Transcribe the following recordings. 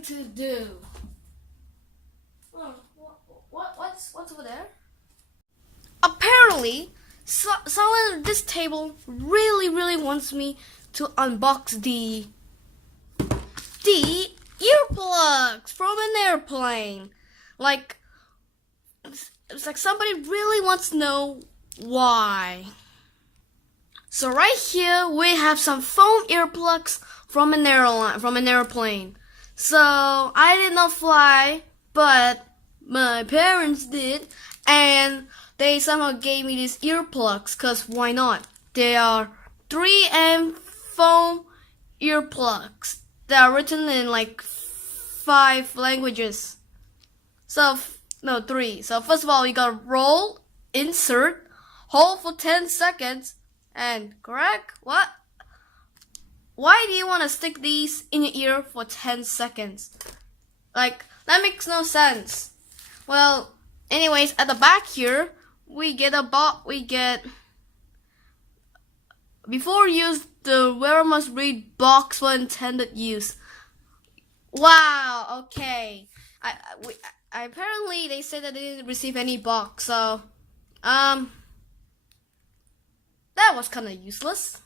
going to do? Oh, what's over there? Apparently, someone at this table really wants me to unbox the earplugs from an airplane. Like, it's like somebody really wants to know why. So right here we have some foam earplugs from an airplane. So I did not fly, but my parents did, and they somehow gave me these earplugs, cause why not? They are 3M foam earplugs. They are written in like 5 languages. So no, 3. So first of all, you gotta roll, insert, hold for 10 seconds, and correct? What? Why do you want to stick these in your ear for 10 seconds? Like, that makes no sense. Well, anyways, at the back here, we get before use, the wearer must read box for intended use. Wow, okay. I apparently they said that they didn't receive any box, so that was kind of useless.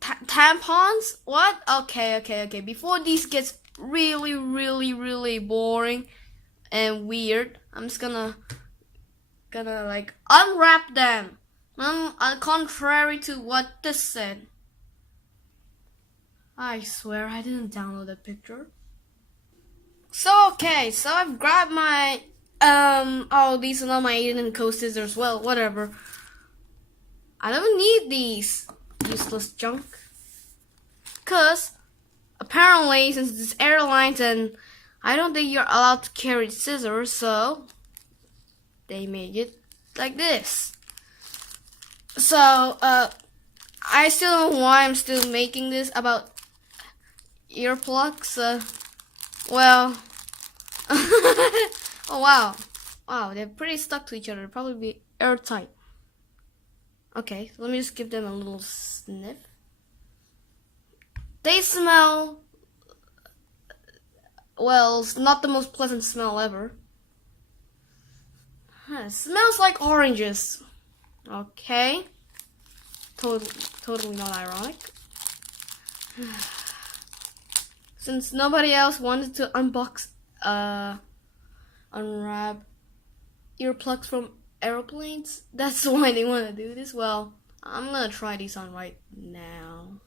Tampons? What? Okay. Before these gets really boring and weird, I'm just gonna like unwrap them. Contrary to what this said. I swear I didn't download that picture. So I've grabbed my these are not my Aiden Co scissors. Well, whatever. I don't need these useless junk. Cause apparently since it's airlines and I don't think you're allowed to carry scissors, so they made it like this. So I still don't know why I'm still making this about earplugs. Well, oh wow, they're pretty stuck to each other. They'll probably be airtight. Okay, so let me just give them a little sniff. They smell, well, it's not the most pleasant smell ever. It smells like oranges. Okay, totally not ironic. Since nobody else wanted to unwrap earplugs from airplanes, that's why they want to do this. Well, I'm gonna try these on right now.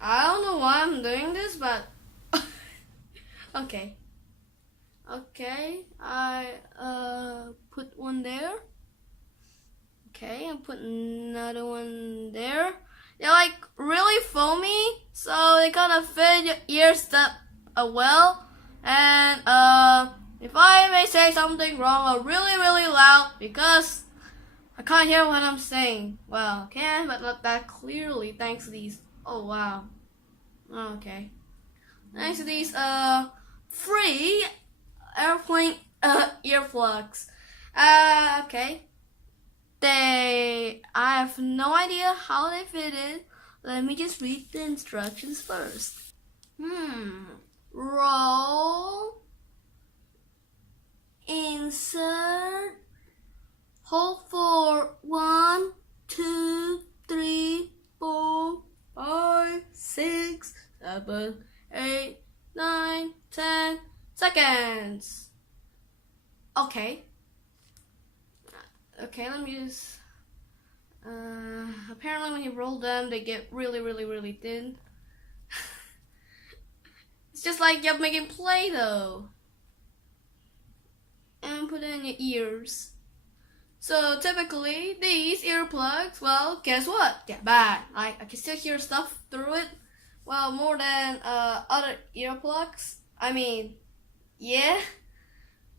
I don't know why I'm doing this, but okay, I put one there. Okay, I put another one there. They're like really foamy, so they kind of fit your ears that well. And if I may say something wrong or really loud, because I can't hear what I'm saying. Well, I can, but not that clearly thanks to these. Oh wow. Okay. Thanks to these free airplane earplugs. Okay. I have no idea how they fitted. Let me just read the instructions first. Roll, insert, hold for 1, 2, 3, 4, 5, 6, 7, 8, 9, 10 seconds. Okay, let me just apparently when you roll them they get really thin. It's just like you're making Play-Doh and put it in your ears. So typically these earplugs, well, guess what? They're bad. I can still hear stuff through it. Well, more than other earplugs. I mean, yeah.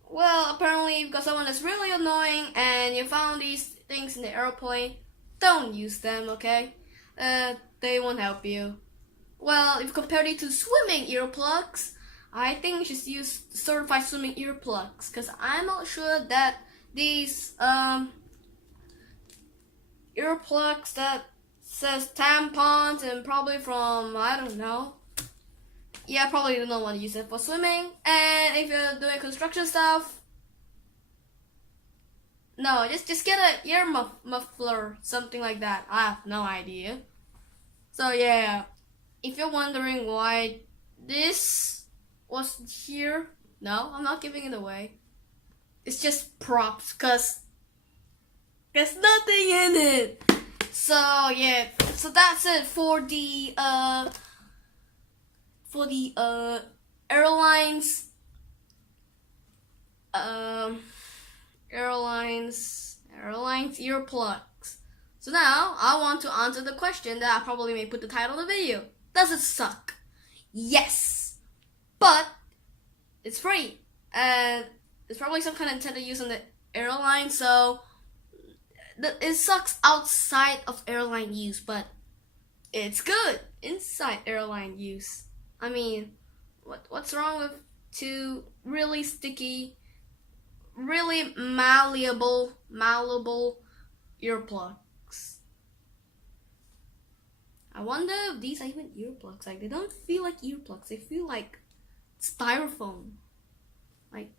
Well, apparently you've got someone that's really annoying and you found these things in the airplane. Don't use them, okay? They won't help you. Well, if you compare it to swimming earplugs, I think you should use certified swimming earplugs, because I'm not sure that these earplugs that says tampons and probably from, I don't know. Yeah, probably don't want to use it for swimming. And if you're doing construction stuff, no, just get a ear muffler, something like that. I have no idea. So yeah, if you're wondering why this was here, no, I'm not giving it away. It's just props, cause there's nothing in it. So yeah, so that's it for the airlines earplugs. So now I want to answer the question that I probably may put the title of the video. Does it suck? Yes, but it's free and it's probably some kind of intended use on the airline, so it sucks outside of airline use, but it's good inside airline use. I mean, what's wrong with two really sticky, really malleable earplugs? I wonder if these are even earplugs. Like, they don't feel like earplugs. They feel like styrofoam. Like,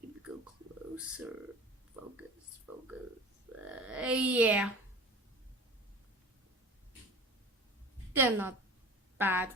you go closer. Focus. Yeah. They're not bad.